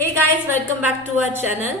Hey guys, welcome back to our channel.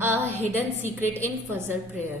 A hidden secret in Fajr prayer,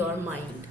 your mind.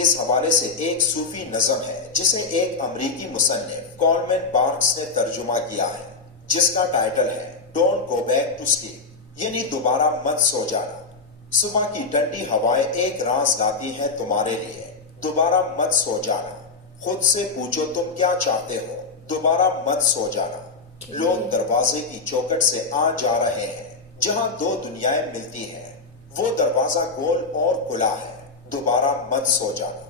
اس حوالے سے ایک صوفی نظم ہے جسے ایک امریکی مصنف کولمن بارکس نے ترجمہ کیا ہے، جس کا ٹائٹل ہے don't go back to sleep, یعنی دوبارہ مت سو جانا۔ صبح کی ٹھنڈی ہوائیں ایک راز لاتی ہیں تمہارے لیے، دوبارہ مت سو جانا۔ خود سے پوچھو تم کیا چاہتے ہو، دوبارہ مت سو جانا۔ لوگ دروازے کی چوکھٹ سے آ جا رہے ہیں جہاں دو دنیایں ملتی ہیں، وہ دروازہ گول اور کھلا ہے، دوبارہ مت سو جانا۔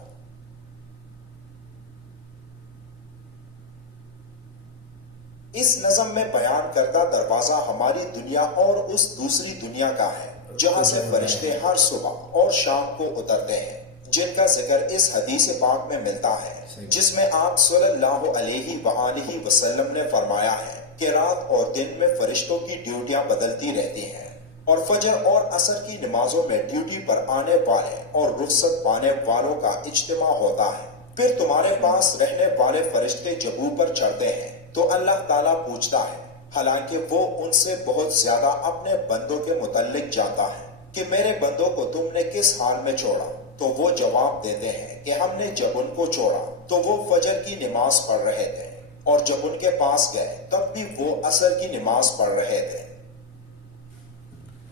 اس نظم میں بیان کردہ دروازہ ہماری دنیا اور اس دوسری دنیا کا ہے جہاں سے فرشتے ہر صبح اور شام کو اترتے ہیں، جن کا ذکر اس حدیث پاک میں ملتا ہے جس میں آپ صلی اللہ علیہ وآلہ وسلم نے فرمایا ہے کہ رات اور دن میں فرشتوں کی ڈیوٹیاں بدلتی رہتی ہیں، اور فجر اور عصر کی نمازوں میں ڈیوٹی پر آنے والے اور رخصت پانے والوں کا اجتماع ہوتا ہے۔ پھر تمہارے پاس رہنے والے فرشتے جب اوپر چڑھتے ہیں تو اللہ تعالیٰ پوچھتا ہے، حالانکہ وہ ان سے بہت زیادہ اپنے بندوں کے متعلق جانتا ہے، کہ میرے بندوں کو تم نے کس حال میں چھوڑا؟ تو وہ جواب دیتے ہیں کہ ہم نے جب ان کو چھوڑا تو وہ فجر کی نماز پڑھ رہے تھے، اور جب ان کے پاس گئے تب بھی وہ عصر کی نماز پڑھ رہے تھے۔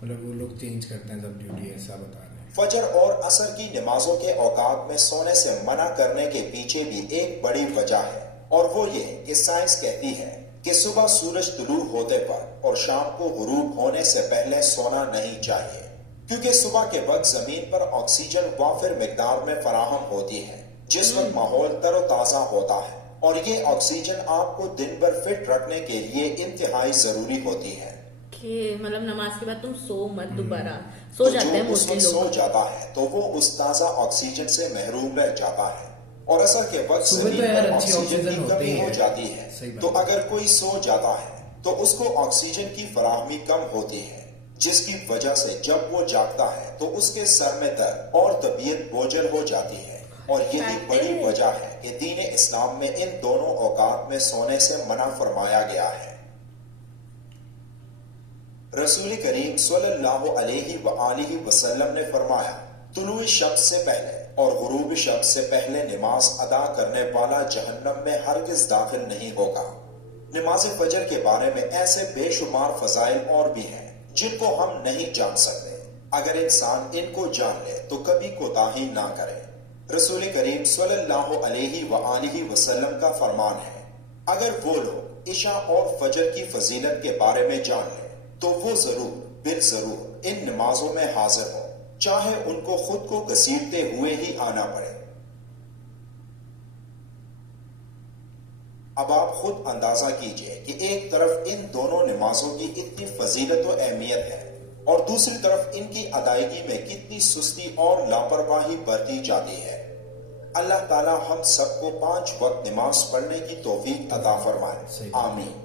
مطلب وہ لوگ چینج کرتے ہیں جب ڈیوٹی، ایسا بتا رہے ہیں۔ فجر اور عصر کی نمازوں کے اوقات میں سونے سے منع کرنے کے پیچھے بھی ایک بڑی وجہ ہے، اور وہ یہ کہ سائنس کہتی ہے کہ صبح سورج طلوع ہوتے پر اور شام کو غروب ہونے سے پہلے سونا نہیں چاہیے، کیونکہ صبح کے وقت زمین پر آکسیجن وافر مقدار میں فراہم ہوتی ہے، جس وقت ماحول تر و تازہ ہوتا ہے، اور یہ آکسیجن آپ کو دن بھر فٹ رکھنے کے لیے انتہائی ضروری ہوتی ہے۔ کہ مطلب نماز کے بعد تم سو مت، دوبارہ سو جاتے ہیں جو اس موسٹلی وقت سو لوگ۔ جاتا ہے تو وہ اس تازہ آکسیجن سے محروم رہ جاتا ہے، اور عصر کے وقت صبح زمین تو یار پر اچھی آکسیجن کی آکسیجن ہوتی کمی ہو ہے، جاتی ہے، صحیح بات تو ہے۔ اگر کوئی سو جاتا ہے تو اس کو آکسیجن کی فراہمی کم ہوتی ہے، جس کی وجہ سے جب وہ جاگتا ہے تو اس کے سر میں درد اور طبیعت بوجھل ہو جاتی ہے، اور یہی بڑی وجہ ہے کہ دین اسلام میں ان دونوں اوقات میں سونے سے منع فرمایا گیا ہے۔ رسول کریم صلی اللہ علیہ وآلہ وسلم نے فرمایا، طلوع شمس سے پہلے اور غروب شمس سے پہلے نماز ادا کرنے والا جہنم میں ہرگز داخل نہیں ہوگا۔ نماز فجر کے بارے میں ایسے بے شمار فضائل اور بھی ہیں جن کو ہم نہیں جان سکتے، اگر انسان ان کو جان لے تو کبھی کوتاہی نہ کرے۔ رسول کریم صلی اللہ علیہ وآلہ وسلم کا فرمان ہے، اگر وہ لوگ عشاء اور فجر کی فضیلت کے بارے میں جان لیں تو وہ ضرور بالضرور ان نمازوں میں حاضر ہوں، چاہے ان کو خود کو گھسیٹتے ہوئے ہی آنا پڑے۔ اب آپ خود اندازہ کیجئے کہ ایک طرف ان دونوں نمازوں کی اتنی فضیلت و اہمیت ہے، اور دوسری طرف ان کی ادائیگی میں کتنی سستی اور لاپرواہی برتی جاتی ہے۔ اللہ تعالی ہم سب کو 5 وقت نماز پڑھنے کی توفیق عطا فرمائے، آمین۔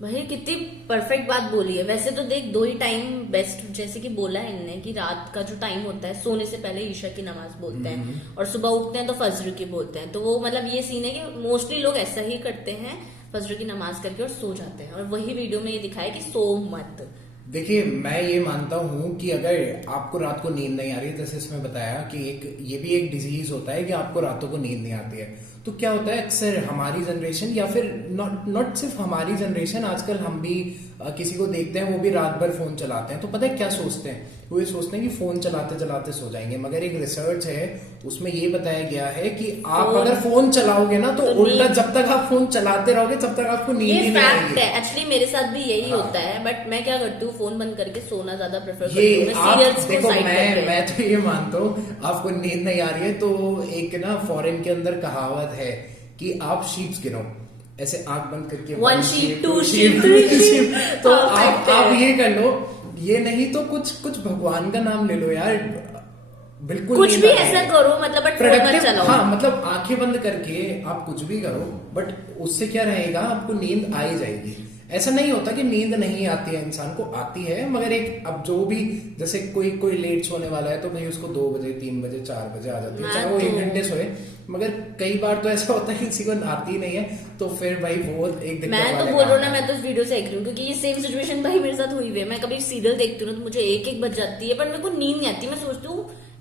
بھائی کتنی پرفیکٹ بات بولی ہے۔ ویسے تو دیکھ 2 ہی ٹائم بیسٹ، جیسے کہ بولا ہے ان نے کہ رات کا جو ٹائم ہوتا ہے سونے سے پہلے عشاء کی نماز بولتے ہیں، اور صبح اٹھتے ہیں تو فجر کی بولتے ہیں۔ تو وہ مطلب یہ سین ہے کہ موسٹلی لوگ ایسا ہی کرتے ہیں، فجر کی نماز کر کے اور سو جاتے ہیں، اور وہی ویڈیو میں یہ دکھایا کہ سو مت۔ دیکھیے میں یہ مانتا ہوں کہ اگر آپ کو رات کو نیند نہیں آ رہی، جیسے اس میں بتایا کہ یہ بھی ایک ڈیزیز ہوتا ہے کہ آپ کو راتوں کو نیند نہیں آتی ہے، تو کیا ہوتا ہے اکثر ہماری جنریشن یا پھر ناٹ صرف ہماری جنریشن، آج کل ہم بھی کسی کو دیکھتے ہیں وہ بھی رات بھر فون چلاتے ہیں، تو پتہ ہے کیا سوچتے ہیں؟ وہ یہ سوچتے ہیں کہ فون چلاتے چلاتے سو جائیں گے، مگر ایک ریسرچ ہے اس میں یہ بتایا گیا ہے کہ آپ اگر فون چلاؤ گے نا تو الٹا جب تک آپ فون چلاتے رہو گے تب تک آپ کو نیند ہی نہیں آئے گی۔ ایکچولی میرے ساتھ بھی یہی ہوتا ہے، بٹ میں کیا کرتی ہوں فون بند کر کے سونا زیادہ پریفر کرتی ہوں۔ یہ آپ دیکھو، میں تو یہ مانتا ہوں آپ کو نیند نہیں آ رہی ہے تو ایک نا فورن کے اندر کہاوت ہے کہ آپ شیپس گنو، ایسے آنکھ بند کر کے 1 sheep 2 sheep 3 sheep، تو آپ یہ کر لو، یہ نہیں تو کچھ بھگوان کا نام لے لو یار، بالکل کچھ بھی ایسا کرو مطلب، بٹ فون مت چلاؤ۔ ہاں مطلب آنکھیں بند کر کے آپ کچھ بھی کرو، بٹ اس سے کیا رہے گا، آپ کو نیند آ ہی جائے گی۔ ایسا نہیں ہوتا کہ نیند نہیں آتی ہے، انسان کو آتی ہے، مگر ایک اب جو بھی جیسے کوئی لیٹ سونے والا ہے تو بھائی اس کو 2 بجے 3 بجے 4 بجے آ جاتی ہے، چاہے وہ 1 گھنٹے سوئے، مگر کئی بار تو ایسا ہوتا ہے کسی کو آتی نہیں ہے، تو پھر بھائی وہ ایک دن میں تو بول رہا ہوں نا، میں تو اس ویڈیو سے دیکھ رہی ہوں کیونکہ یہ سیم سچویشن بھائی میرے ساتھ ہوئی ہوئی ہے۔ میں کبھی سیریل دیکھتی ہوں نا تو مجھے 1 بج جاتی ہے، پر میرے کو نیند نہیں آتی، میں سوچتی ہوں